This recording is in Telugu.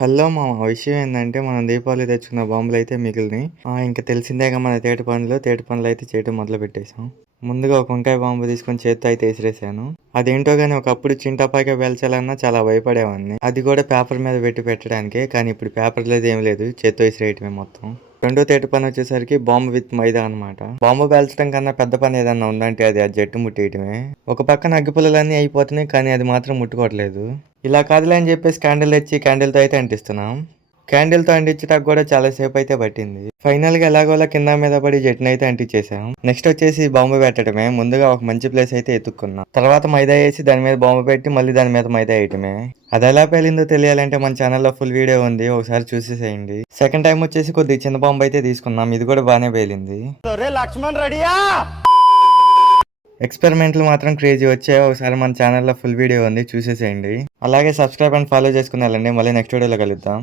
హలో మామ విషయం ఏంటంటే మనం దీపావళి తెచ్చుకున్న బాంబులు అయితే మిగిలినాయి ఇంకా తెలిసిందేగా మన తేటి పనులు తేటి పనులు అయితే చేయడం మొదలు పెట్టేశాం. ముందుగా ఒక వంకాయ బాంబు తీసుకొని చేత్తో అయితే విసిరేసాను అదేంటో కానీ ఒకప్పుడు చింటాపాకే పేల్చాలన్నా చాలా భయపడేవాడిని. అది కూడా పేపర్ మీద పెట్టి పెట్టడానికే కానీ ఇప్పుడు పేపర్ లేదు ఏం లేదు చేత్తో విసిరేయటమే మొత్తం. రెండో తేటి పని వచ్చేసరికి బాంబు విత్ మైదా అన్నమాట. బాంబు పేల్చడం కన్నా పెద్ద పని ఏదన్నా ఉందంటే అది ఆ జట్టు ముట్టేయటమే. ఒక పక్కన అగ్గిపుల్లలన్నీ అయిపోతున్నాయి కానీ అది మాత్రం ముట్టుకోవట్లేదు. ఇలా కాదులే అని చెప్పేసి క్యాండిల్ తెచ్చి క్యాండిల్తో అయితే అంటిస్తున్నాం. క్యాండిల్తో అంటించడానికి కూడా చాలా సేపు అయితే పట్టింది. ఫైనల్గా ఎలాగోలా కింద మీద పడి జట్ని అయితే అంటించేసాం. నెక్స్ట్ వచ్చేసి బాంబు పెట్టడమే. ముందుగా ఒక మంచి ప్లేస్ అయితే ఎత్తుక్కున్నాం. తర్వాత మైదా వేసి దాని మీద బాంబు పెట్టి మళ్ళీ దాని మీద మైదా వేయటమే. అది ఎలా పేలిందో తెలియాలంటే మన ఛానల్లో ఫుల్ వీడియో ఉంది. ఒకసారి చూసేసేయండి. సెకండ్ టైం వచ్చేసి కొద్దిగా చిన్న బాంబు అయితే తీసుకున్నాం. ఇది కూడా బాగానే పేలింది. ఎక్స్పెరిమెంట్లు మాత్రం క్రేజీ వచ్చాయి. ఒకసారి మన ఛానల్లో ఫుల్ వీడియో ఉంది చూసేసేయండి. అలాగే సబ్స్క్రైబ్ అండ్ ఫాలో చేసుకుని వెళ్ళండి. మళ్ళీ నెక్స్ట్ వీడియోలో కలుద్దాం.